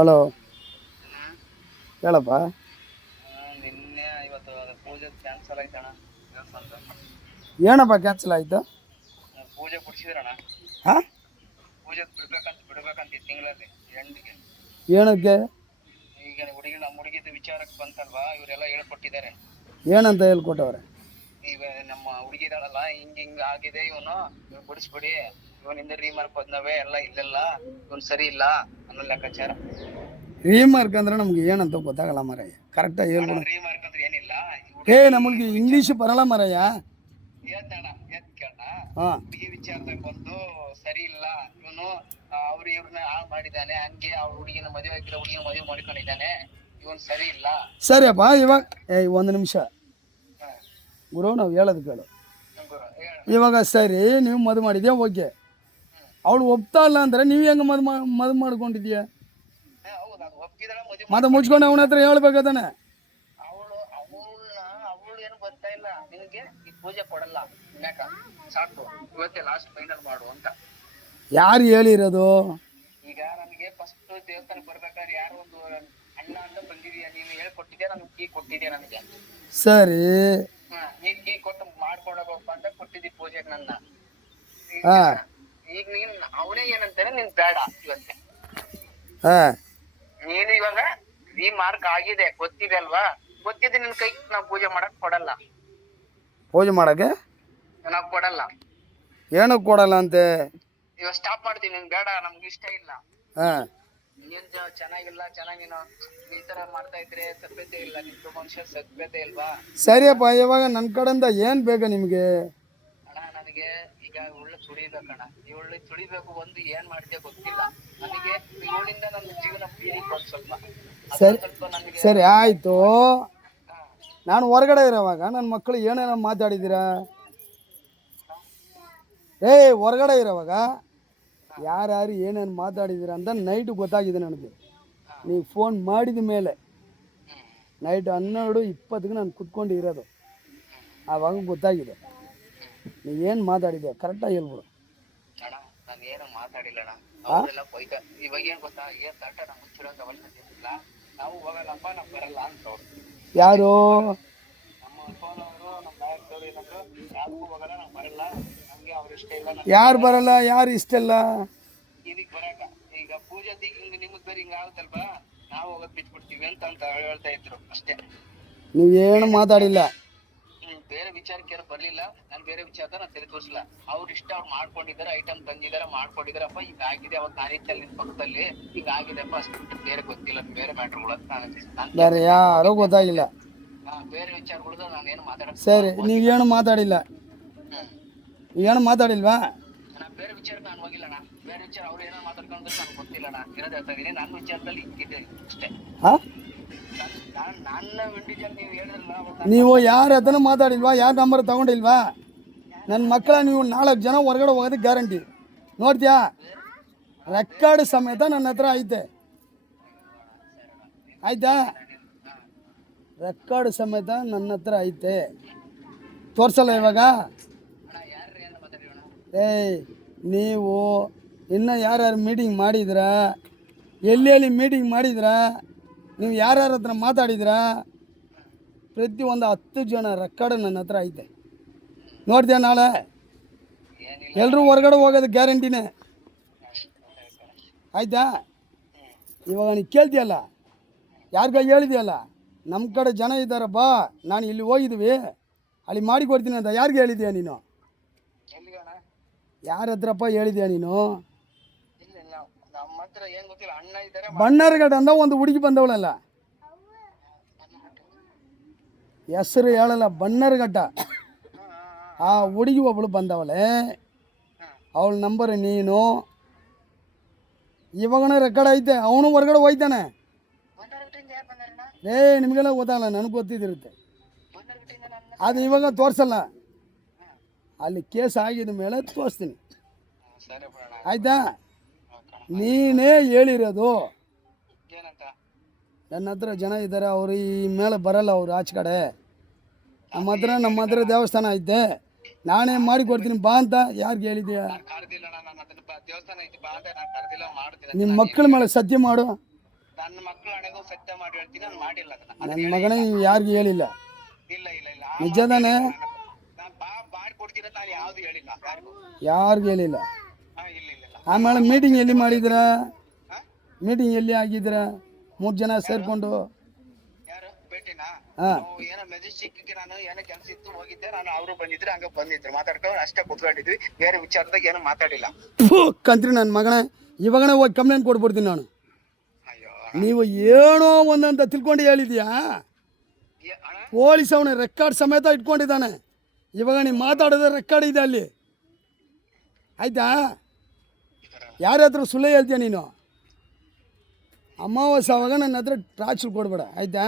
Hello, ಹೇಳಪ್ಪ. ನಿನ್ನೆ ಇವತ್ತು ಪೂಜೆ ಕ್ಯಾನ್ಸಲ್ ಆಯ್ತಣ್ಣ. ಏನಪ್ಪ ಕ್ಯಾನ್ಸಲ್ ಆಯಿತು? ಪೂಜೆ ಬಿಡಿಸಿದ್ರಣ್ಣ. ಹಾಂ, ಪೂಜೆ ಬಿಡ್ಬೇಕಂತ ಈ ತಿಂಗಳಲ್ಲಿ ಎಂಡಿಗೆ. ಏನಕ್ಕೆ? ಈಗ ನಮ್ಮ ಹುಡುಗಿದ ವಿಚಾರಕ್ಕೆ ಬಂತಲ್ವಾ, ಇವರೆಲ್ಲ ಹೇಳ್ಕೊಟ್ಟಿದ್ದಾರೆ. ಏನಂತ ಹೇಳ್ಕೊಟ್ಟವ್ರೆ? ಈಗ ನಮ್ಮ ಹುಡುಗಿದಾಳಲ್ಲ, ಹಿಂಗ ಆಗಿದೆ, ಇವನು ಬಿಡಿಸ್ಬಿಡಿ, ಇವನಿಂದ ರೀಮಾರ್ಕ್ ಬಂದವೆ ಎಲ್ಲ ಇಲ್ಲೆಲ್ಲ, ಇವನು ಸರಿ ಇಲ್ಲ ಅನ್ನೋ ಲೆಕ್ಕಾಚಾರ. ರೀಮಾರ್ಕ್ ಅಂದ್ರೆ ನಮ್ಗೆ ಏನಂತ ಗೊತ್ತಾಗಲ್ಲ ಮರಯ್ಯ, ಕರೆಕ್ಟಾಗಿ ಹೇಳ್ಬಿಡು. ರೀಮಾರ್ಕ್ ಅಂದ್ರೆ ಏನಿಲ್ಲ, ನಮಗೆ ಇಂಗ್ಲೀಷ್ ಬರಲ್ಲ ಮರಯ್ಯ. ಹಾಂ, ಹುಡುಗಿ ವಿಚಾರದಾಗ ಬಂದು ಸರಿ ಇಲ್ಲ, ಇವನು ಅವ್ರು ಇವ್ರನ್ನ ಹಾಳು ಮಾಡಿದ್ದಾನೆ, ಹಂಗೆ ಅವ್ರ ಹುಡುಗಿನ ಮದುವೆ ಆಗಿರೋ ಹುಡುಗಿನ ಮದುವೆ ಮಾಡ್ಕೊಂಡಿದ್ದಾನೆ, ಇವನು ಸರಿ ಇಲ್ಲ. ಸರಿಯಪ್ಪ, ಇವಾಗ ಒಂದು ನಿಮಿಷ ಗುರು, ನಾವು ಹೇಳೋದು ಕೇಳು. ಇವಾಗ ಸರಿ, ನೀವು ಮದುವೆ ಮಾಡಿದ್ಯಾ, ಓಕೆ. ಅವಳು ಒಪ್ತಾ ಇಲ್ಲ ಅಂದರೆ ನೀವು ಹೆಂಗೆ ಮದುವೆ ಮಾಡ್ಕೊಂಡಿದ್ಯಾ? ಮತ್ತೆ ಮುಚ್ಕೊಂಡು ಅವನ ಹತ್ರ ಹೇಳ್ಬೇಕಾದಾನೆ. ಅವಳು ಏನು ಬರ್ತಾ ಇಲ್ಲ ನಿನಗೆ, ಈ ಪೂಜೆ ಕೊಡಲ್ಲ, ಸಾಕು ಇವತ್ತೇ ಲಾಸ್ಟ್ ಫೈನಲ್ ಮಾಡು ಅಂತ. ಯಾರು ಹೇಳಿರೋದು? ಈಗ ನನಗೆ ಫಸ್ಟ್ ದೇವಸ್ಥಾನಕ್ಕೆ ಬರ್ಬೇಕಾದ್ರೆ ಯಾರು ಒಂದು ಅಣ್ಣ ಅಂತ ಬಂದಿದೀಯ, ನೀನು ಹೇಳ್ಕೊಟ್ಟಿದ್ಯಾ, ನನ್ಗೆ ಕೀ ಕೊಟ್ಟಿದ್ಯಾ ನನಗೆ. ಸರಿ, ನೀನ್ ಕೀ ಕೊಟ್ಟು ಮಾಡ್ಕೊಡೋಗಪ್ಪ ಅಂತ ಕೊಟ್ಟಿದ್ದಿ ಪೂಜೆಗೆ ನನ್ನ. ಈಗ ನೀನ್ ಅವನೇ ಏನಂತಾನೆ, ನೀನ್ ಬೇಡ ಇವತ್ತೆ. ನೀನು ಇವಾಗ ಈ ಮಾರ್ಕ್ ಆಗಿದೆ, ಗೊತ್ತಿದೆ ಅಲ್ವಾ, ಗೊತ್ತಿದೆ, ನಿನ್ ಕೈ ನಾವು ಪೂಜೆ ಮಾಡಕ್ ಕೊಡಲ್ಲ. ಪೂಜೆ ಮಾಡಕ್ಕೆ ನಾವ್ ಕೊಡಲ್ಲ. ಏನಕ್ಕೆ ಕೊಡಲ್ಲ ಅಂತೆ? ಇವಾಗ ಸ್ಟಾಪ್ ಮಾಡ್ತೀನಿ, ನಿನ್ ಬೇಡ, ನಮ್ಗೆ ಇಷ್ಟ ಇಲ್ಲ, ನೀನ್ ಚೆನ್ನಾಗಿಲ್ಲ, ನೀನು ಈ ತರ ಮಾಡ್ತಾ ಇದ್ರೆ ಸಭ್ಯತೆ ಇಲ್ಲ, ನಿಮ್ದು ಮನುಷ್ಯ ಸಭ್ಯತೆ ಇಲ್ವಾ? ಸರಿಯಪ್ಪ, ಇವಾಗ ನನ್ನ ಕಡೆಯಿಂದ ಏನ್ ಬೇಕಾ ನಿಮ್ಗೆ? ಅಣ್ಣ ನನಗೆ ಈಗ ಒಳ್ಳೆ ತುಳಿಬೇಕಣ್ಣ, ಈ ಒಳ್ಳೆ ತುಳಿಬೇಕು, ಒಂದು ಏನ್ ಮಾಡ್ತೀಯ ಗೊತ್ತಿಲ್ಲ ನನಗೆ, ಇವಳಿಂದ ನನ್ನ ಜೀವನ ಬೀದಿಗೆ ಬಂದ್ ಸ್ವಲ್ಪ. ಸರಿ ಆಯ್ತು, ನಾನು ಹೊರಗಡೆ ಇರೋವಾಗ ನನ್ನ ಮಕ್ಕಳು ಏನೇನೋ ಮಾತಾಡಿದ್ದೀರಾ? ಹೊರಗಡೆ ಇರೋವಾಗ ಯಾರ್ಯಾರು ಏನೇನು ಮಾತಾಡಿದ್ದೀರಾ ಅಂತ ನೈಟು ಗೊತ್ತಾಗಿದೆ ನನಗೆ. ನೀವು ಫೋನ್ ಮಾಡಿದ ಮೇಲೆ ನೈಟ್ 12:20 ನಾನು ಕುತ್ಕೊಂಡು ಇರೋದು, ಆವಾಗ ಗೊತ್ತಾಗಿದೆ ನೀವೇನು ಮಾತಾಡಿದ್ದೆ. ಕರೆಕ್ಟಾಗಿ ಹೇಳ್ಬಿಡು. ಅಣ್ಣ ನಾನು ಏನು ಮಾತಾಡಿಲ್ಲಣ್ಣ, ಅವರೆಲ್ಲ ಬೈಕ. ಇವಾಗ ಏನು ಗೊತ್ತಾ, ಏನು ತಟ್ಟ ನಮ್ಮ ಮುಚ್ಚಿರೋಂಥ ಅವಶ್ಯಕತೆ ನಾವು ಹೋಗಲ್ಲಪ್ಪ, ನಾವು ಬರಲ್ಲ ಅಂತ. ಯಾರು? ನಮ್ಮ ಫೋನ್ ಅವರು, ನಮ್ಮ ನಾಯಕರು ಏನಂದ್ರು, ಯಾರಿಗೂ ಹೋಗಲ್ಲ, ನಾವು ಬರಲ್ಲ, ನಮಗೆ ಅವ್ರು ಇಷ್ಟ ಇಲ್ಲ. ಯಾರು ಬರಲ್ಲ, ಯಾರು ಇಷ್ಟ ಇಲ್ಲ ಇದಕ್ಕೆ ಬರಾಕ? ಈಗ ಪೂಜೆ ಹಿಂಗ ನಿಮಗ್ ಬೇರೆ ಹಿಂಗ ಆಗುತ್ತಲ್ವಾ, ನಾವು ಹೋಗೋದ್ ಬಿಟ್ಬಿಡ್ತೀವಿ ಅಂತ ಹೇಳ್ತಾ ಇದ್ರು ಅಷ್ಟೇ. ನೀವೇನು ಮಾತಾಡಿಲ್ಲ. ಬೇರೆ ವಿಚಾರಕ್ಕೆ ಯಾರು ಬರ್ಲಿಲ್ಲ, ನಾನು ಬೇರೆ ವಿಚಾರದ ನಾನು ತೆರೆ ತೋರಿಸಲ್ಲ. ಅವ್ರ ಇಷ್ಟ, ಅವ್ರು ಮಾಡ್ಕೊಂಡಿದ್ದಾರೆ, ಐಟಮ್ ತಂದಿದ್ದಾರೆ, ಮಾಡ್ಕೊಂಡಿದಾರಪ್ಪ, ಈಗ ಆಗಿದೆ, ಅವತ್ತು ನಾನಿತ್ತಲ್ಲಿ ನಿನ್ ಪಕ್ಕದಲ್ಲಿ ಈಗ ಆಗಿದೆಪ್ಪ, ಅಷ್ಟು ಬೇರೆ ಗೊತ್ತಿಲ್ಲ, ಬೇರೆ ಮ್ಯಾಟ್ರುಗಳು ಅಂತ ಬೇರೆ ಯಾರು ಗೊತ್ತಾಗಿಲ್ಲ. ಬೇರೆ ವಿಚಾರಗಳು ನಾನೇನು ಮಾತಾಡ. ಸರಿ, ನೀವೇನು ಮಾತಾಡಿಲ್ಲ, ಏನು ಮಾತಾಡಿಲ್ವಾ? ನಾನು ಬೇರೆ ವಿಚಾರಕ್ಕೆ ನಾನು ಹೋಗಿಲ್ಲಣ್ಣ, ಬೇರೆ ವಿಚಾರ ಅವ್ರು ಏನೋ ಮಾತಾಡ್ಕೊಂಡ್ರೆ ನನಗೆ ಗೊತ್ತಿಲ್ಲಣ್ಣ, ಇರೋದು ಹೇಳ್ತಾ ಇದೀನಿ, ನನ್ನ ವಿಚಾರದಲ್ಲಿ ಹಿಂಗಿದೆ ಅಷ್ಟೇ. ನನ್ನ ಇಂಡಿವಿಜುವಲ್ ನೀವು ಹೇಳಿದ್ರಲ್ಲ, ನೀವು ಯಾರ ಹತ್ರನೂ ಮಾತಾಡಿಲ್ವಾ? ಯಾರ ನಂಬರ್ ತಗೊಂಡಿಲ್ವಾ? ನನ್ನ ಮಕ್ಕಳ ನೀವು 4 ಜನ ಹೊರಗಡೆ ಹೋಗೋದಕ್ಕೆ ಗ್ಯಾರಂಟಿ ನೋಡ್ತೀಯಾ? ರೆಕಾರ್ಡ್ ಸಮೇತ ನನ್ನ ಹತ್ರ ಐತೆ, ಆಯ್ತಾ? ರೆಕಾರ್ಡ್ ಸಮೇತ ನನ್ನ ಹತ್ರ ಐತೆ, ತೋರಿಸಲ್ಲ ಇವಾಗ. ನೀವು ಇನ್ನೂ ಯಾರ್ಯಾರು ಮೀಟಿಂಗ್ ಮಾಡಿದ್ರಾ, ಎಲ್ಲಿ ಮೀಟಿಂಗ್ ಮಾಡಿದ್ರಾ, ನೀವು ಯಾರ್ಯಾರ ಹತ್ರ ಮಾತಾಡಿದ್ರಾ, ಪ್ರತಿಯೊಂದು 10 ಜನ ರೆಕಾರ್ಡ್ ನನ್ನ ಹತ್ರ ಐತೆ, ನೋಡ್ತೀಯ? ನಾಳೆ ಎಲ್ಲರೂ ಹೊರಗಡೆ ಹೋಗೋದು ಗ್ಯಾರಂಟಿನೇ, ಆಯಿತಾ? ಇವಾಗ ನೀನು ಕೇಳ್ತೀಯಲ್ಲ, ಯಾರಿಗ ಹೇಳಿದೆಯಲ್ಲ, ನಮ್ಮ ಕಡೆ ಜನ ಇದ್ದಾರೆ ಬಾ, ನಾನು ಇಲ್ಲಿ ಹೋಗಿದ್ವಿ, ಅಲ್ಲಿ ಮಾಡಿಕೊಡ್ತೀನಿ ಅಂತ ಯಾರಿಗೆ ಹೇಳಿದ್ಯಾ ನೀನು? ಯಾರ ಹತ್ರಪ್ಪ ಹೇಳಿದ್ಯಾ ನೀನು? ಬಣ್ಣರ್ಘಟ್ಟ ಅಂದ ಒಂದು ಹುಡುಗಿ ಬಂದವಳಲ್ಲ, ಹೆಸರು ಹೇಳಲ್ಲ, ಬಣ್ಣರ್ಘಟ್ಟ ಆ ಹುಡುಗಿ ಒಬ್ಬಳು ಬಂದವಳೆ, ಅವಳ ನಂಬರ್ ನೀನು. ಇವಾಗನ ರೆಕಾರ್ಡ್ ಐತೆ, ಅವನು ಹೊರಗಡೆ ಹೋಯ್ತಾನೆ. ನಿಮಗೆಲ್ಲ ಗೊತ್ತಾಗಲ್ಲ, ನನಗೆ ಗೊತ್ತಿದಿರುತ್ತೆ. ಅದು ಇವಾಗ ತೋರಿಸಲ್ಲ, ಅಲ್ಲಿ ಕೇಸ್ ಆಗಿದ ಮೇಲೆ ತೋರಿಸ್ತೀನಿ, ಆಯ್ತಾ? ನೀನೇ ಹೇಳಿರೋದು, ನನ್ನ ಹತ್ರ ಜನ ಇದ್ದಾರೆ, ಅವರು ಈ ಮೇಲೆ ಬರಲ್ಲ, ಅವರು ಆಚೆ ಕಡೆ. ನಮ್ಮ ಹತ್ರ ದೇವಸ್ಥಾನ ಐತೆ, ನಾನೇ ಮಾಡಿಕೊಡ್ತೀನಿ ಬಾ ಅಂತ ಯಾರಿಗೆ ಹೇಳಿದ್ಯಾ? ನಿಮ್ಮ ಮಕ್ಕಳ ಮೇಲೆ ಸತ್ಯ ಮಾಡು. ನನ್ನ ಮಕ್ಳು ಹಣೆಗೂ ಸತ್ಯ ಮಾಡಿ ಹೇಳ್ತೀನಿ, ನಾನು ಮಾಡಿಲ್ಲ ಅದನ್ನ. ನನ್ನ ಮಗನೇ ನೀವು ಯಾರಿಗೂ ಹೇಳಿಲ್ಲ. ಇಲ್ಲ ಇಲ್ಲ ಇಲ್ಲ, ನಿಜದಾನೆ ನಾನು ಮಾಡ್ಕೊಡ್ತೀನಿ ಅಂತ ನಾನು ಯಾವ್ದು ಹೇಳಿಲ್ಲ ಯಾರಿಗೂ. ಯಾರಿಗೂ ಹೇಳಿಲ್ಲ. ಇಲ್ಲ ಇಲ್ಲ ಇಲ್ಲ. ಆಮೇಲೆ ಮೀಟಿಂಗ್ ಎಲ್ಲಿ ಮಾಡಿದ್ರ? ಹಾ? ಮೀಟಿಂಗ್ ಎಲ್ಲಿ ಆಗಿದ್ರ? 3 ಜನ ಸೇರ್ಕೊಂಡು? ಯಾರು ಭೇಟಿನಾ? ಹಾ. ಏನೋ ಮೆಜೆಸ್ಟಿಕ್ಗೆ ನಾನು ಏನೋ ಕೆಲಸ ಇತ್ತು ಹೋಗಿದ್ದೆ, ನಾನು ಅವರು ಬಂದಿದ್ರೆ ಹಂಗ ಬಂದಿದ್ರು, ಮಾತಾಡ್ಕೊಂಡು ಅಷ್ಟೇ ಕುತ್ಕೊಂಡಿದ್ವಿ, ಬೇರೆ ವಿಚಾರದಾಗ ಏನೋ ಮಾತಾಡಿಲ್ಲ. ಕಂತ್ರಿ ನನ್ನ ಮಗನೇ, ಇವಾಗನೇ ಹೋಗಿ ಕಂಪ್ಲೇಂಟ್ ಕೊಟ್ಬಿಡ್ತೀನಿ ನಾನು. ಅಯ್ಯೋ ನೀವು ಏನೋ ಒಂದಂತ ತಿಳ್ಕೊಂಡು ಹೇಳಿದ್ಯಾ? ಅಣ್ಣ, ಪೊಲೀಸ್ ಅವನ ರೆಕಾರ್ಡ್ ಸಮೇತ ಇಟ್ಕೊಂಡಿದ್ದಾನೆ. ಇವಾಗ ನೀವು ಮಾತಾಡೋದು ರೆಕಾರ್ಡ್ ಇದೆ ಅಲ್ಲಿ, ಆಯ್ತಾ? ಯಾರ ಹತ್ರ ಸುಳ್ಳು ಹೇಳ್ತೀಯ ನೀನು? ಅಮಾವಾಸ್ಯೆ ಆವಾಗ ನನ್ನ ಹತ್ರ ಟಾರ್ಚರ್ ಕೊಡ್ಬೇಡ, ಆಯಿತಾ?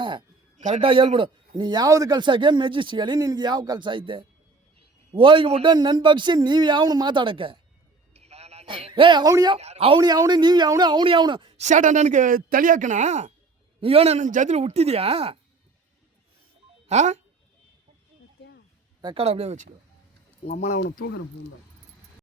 ಕರೆಕ್ಟಾಗಿ ಹೇಳ್ಬಿಡು. ನೀ ಯಾವ್ದು ಕೆಲಸಕ್ಕೆ ಮೆಜೆಸ್ಟಿಕ್ ಹೇಳಿ, ನಿನ್ಗೆ ಯಾವ ಕೆಲಸ ಐತೆ? ಹೋಗಿಬಿಟ್ಟು ನನ್ನ ಬಗ್ಸಿ ನೀವು ಯಾವನು ಮಾತಾಡೋಕ್ಕೆ? ಏ ಅವನು ನೀವು ಅವನು ಶಾಟ ನನಗೆ ತಳಿಯಾಕಣ? ನೀವೇನೋ ನನ್ನ ಜೊತೆ ಹುಟ್ಟಿದ್ಯಾ? ಹಾಂ, ரெக்கார்ட் அப்படியே வச்சுக்கோ. உங்கள் அம்மா நான் உனக்கு தூக்குறேன்.